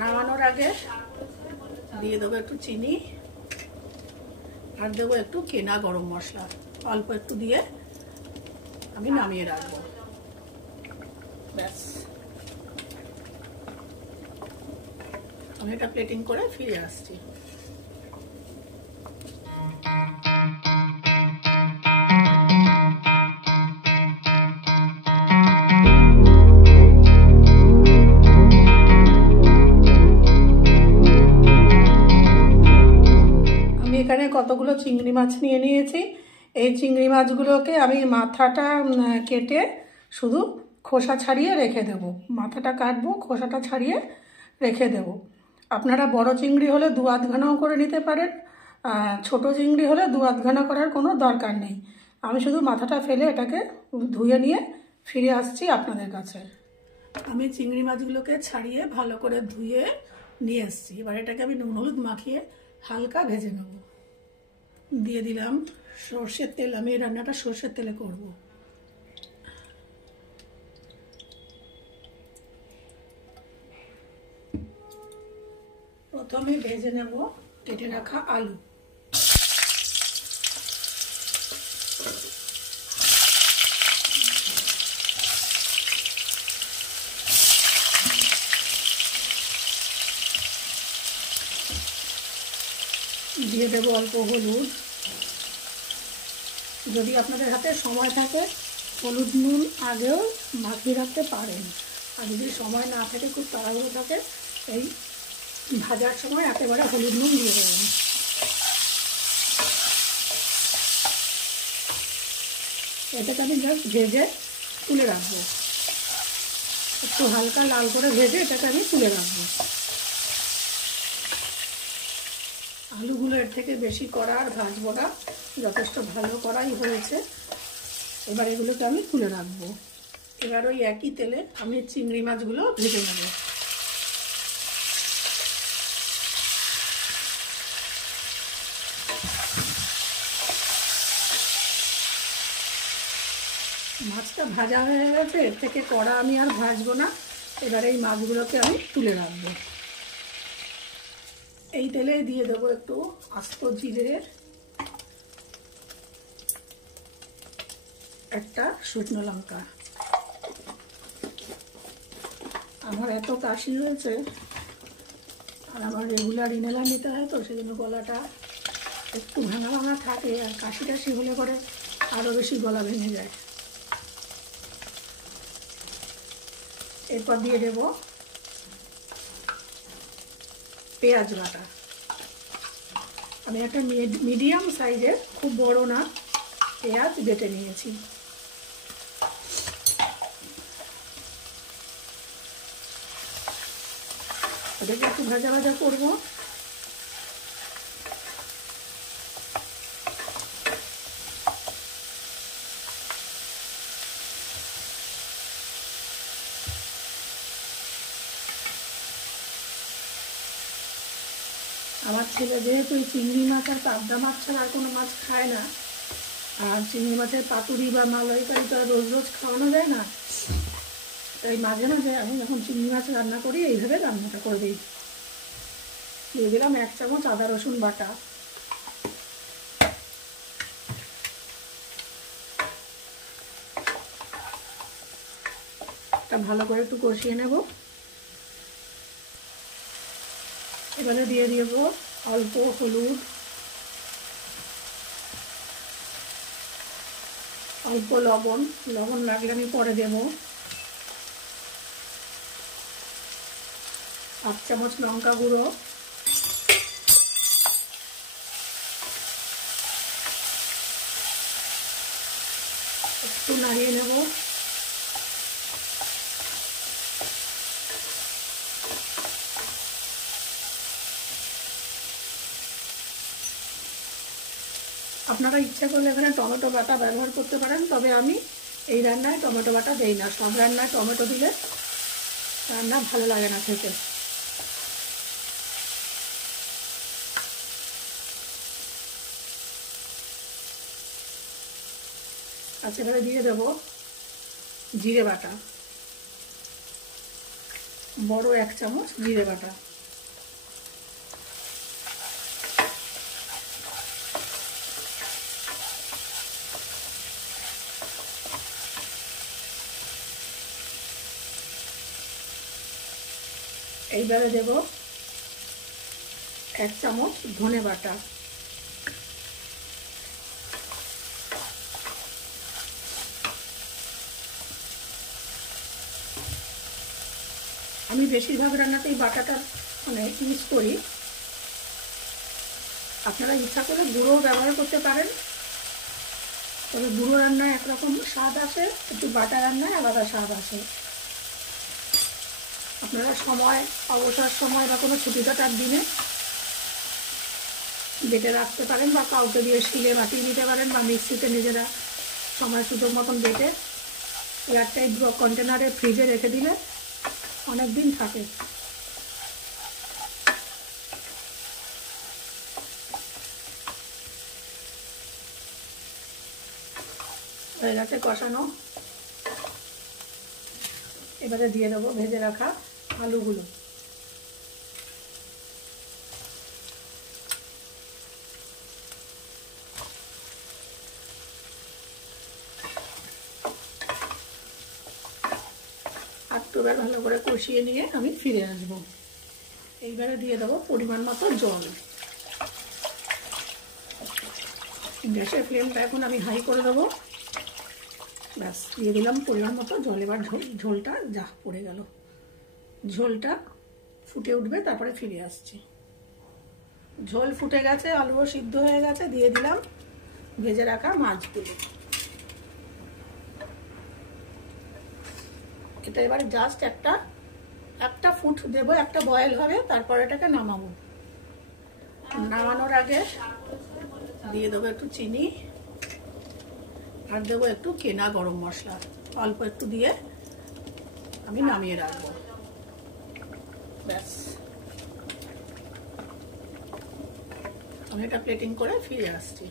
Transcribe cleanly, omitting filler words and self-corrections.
নামানোর আগে দিয়ে দেবো একটু চিনি আর দেবো একটু কেনা গরম মশলা, অল্প একটু দিয়ে আমি নামিয়ে রাখবো। ব্যাস, আমি এটা প্লেটিং করে ফিরে আসছি। এখানে কতগুলো চিংড়ি মাছ নিয়ে নিয়েছি। এই চিংড়ি মাছগুলোকে আমি মাথাটা কেটে শুধু খোসা ছাড়িয়ে রেখে দেব। মাথাটা কাটবো, খোসাটা ছাড়িয়ে রেখে দেব। আপনারা বড় চিংড়ি হলে 2 আধখানাও করে নিতে পারেন, ছোট চিংড়ি হলে 2 আধখানা করার কোনো দরকার নেই। আমি শুধু মাথাটা ফেলে এটাকে ধুয়ে নিয়ে ফিরে আসছি আপনাদের কাছে। আমি চিংড়ি মাছগুলোকে ছাড়িয়ে ভালো করে ধুয়ে নিয়ে এসেছি। এবার এটাকে আমি নুন হলুদ মাখিয়ে হালকা ভেজে নেব। দিয়ে দিলাম সর্ষের তেল। আমি এই রান্নাটা সর্ষের তেলে করব। প্রথমে ভেজে নেব কেটে রাখা আলু। দিয়ে দেব অল্প হলুদ। যদি আপনাদের হাতে সময় থাকে হলুদ নুন আগেও মাখিয়ে রাখতে পারেন, আর যদি সময় না থাকে, খুব তাড়াহুড়ো থাকে, এই ভাজার সময় একেবারে হলুদ নুন দিয়ে দেবেন। এটাকে আমি জাস্ট ভেজে তুলে রাখবো। একটু হালকা লাল করে ভেজে এটাকে আমি তুলে রাখবো। আলুগুলো এর থেকে বেশি কড়া আর ভাজবো না, যথেষ্ট ভালো কড়াই হয়েছে। এবার এগুলোকে আমি তুলে রাখবো। এবার ওই একই তেলে আমি চিংড়ি মাছগুলো ভেজে নেব। মাছটা ভাজা হয়ে গেছে, এর থেকে কড়া আমি আর ভাজবো না। এবার এই মাছগুলোকে আমি তুলে রাখবো। এই তেলে দিয়ে দেবো একটু আস্ত জিরে, একটা শুকনো লঙ্কা। আমার এত কাশি হয়েছে আর আমার রেগুলার ইনহেলার নিতে হয়, তো সেজন্য গলাটা একটু ভাঙা ভাঙা থাকে, আর কাশি টাশি হলে পরে আরও বেশি গলা ভেঙে যায়। এরপর দিয়ে দেব পেঁয়াজ বাটা। আমি একটা মিডিয়াম সাইজের, খুব বড় না, পেঁয়াজ বেটে নিয়েছি। এটাকে একটু ভাজা ভাজা করবো। আমার ছেলে যেহেতু এই চিংড়ি মাছ আর পাবদা মাছ ছাড়া আর কোনো মাছ খায় না, আর চিংড়ি মাছের পাতুরি বা মালাইকারি তো আর রোজ রোজ খাওয়ানো যায় না, তাই মাঝে মাঝে আমি যখন চিংড়ি মাছ রান্না করি এইভাবে রান্নাটা করে দিই। দিয়ে দিলাম 1 চামচ আদা রসুন বাটা। এটা ভালো করে একটু কষিয়ে নেব। এবারে দিয়ে দেব অল্প হলুদ, অল্প লবণ। লবণ লাগলে আমি পরে দেব। 1 চামচ লঙ্কা গুঁড়ো, একটু নাড়িয়ে নেব। আপনারা ইচ্ছা করলে এখানে টমেটো বাটা ব্যবহার করতে পারেন, তবে আমি এই রান্নায় টমেটো বাটা দেই না। সব রান্নায় টমেটো দিলে রান্না ভালো লাগে না খেতে। আচ্ছা, এবারে দিয়ে দেবো জিরে বাটা। বড় 1 চামচ জিরে বাটা, এইবারে দেব 1 চামচ ধনে বাটা, আমি বেশিরভাগ রান্নাতেই বাটাটা মানে ইউজ করি। আপনারা ইচ্ছা করে গুঁড়ো ব্যবহার করতে পারেন, তবে গুঁড়ো রান্নায় একরকম স্বাদ আসে, একটু বাটা রান্নায় আলাদা স্বাদ আসে। আপনারা সময় অবসর সময় বা কোনো ছুটিটার দিনে বেটে রাখতে পারেন, বা কাউকে দিয়ে শিলে বাটিয়ে নিতে পারেন, বা মিক্সিতে নিজেরা সময় সুযোগ মতন বেটে এয়ারটাইট কন্টেনারে ফ্রিজে রেখে দিলে অনেক দিন থাকে। হয়ে গেছে কষানো, এবারে দিয়ে দেবো ভেজে রাখা আলুগুলো। এবার ভালো করে কষিয়ে নিয়ে আমি ফিরে আসবো। এইবারে দিয়ে দেবো পরিমাণ মতো জল। গ্যাসের ফ্লেমটা এখন আমি হাই করে দেবো। ব্যাস, দিয়ে দিলাম পরিমাণ মতো জল। এবার ঝোলটা যা পড়ে গেল, ঝোলটা ফুটে উঠবে, তারপরে ফিরে আসছি। ঝোল ফুটে গেছে, আলুও সিদ্ধ হয়ে গেছে, দিয়ে দিলাম ভেজে রাখা মাছগুলো। এটা এবারে জাস্ট একটা ফুট দেবো, একটা বয়েল হবে, তারপর এটাকে নামাবো। নামানোর আগে দিয়ে দেবো একটু চিনি, আর দেবো একটু কেনা গরম মশলা, অল্প একটু দিয়ে আমি নামিয়ে রাখবো। ব্যাস, আমি এটা প্লেটিং করে ফিরে আসছি।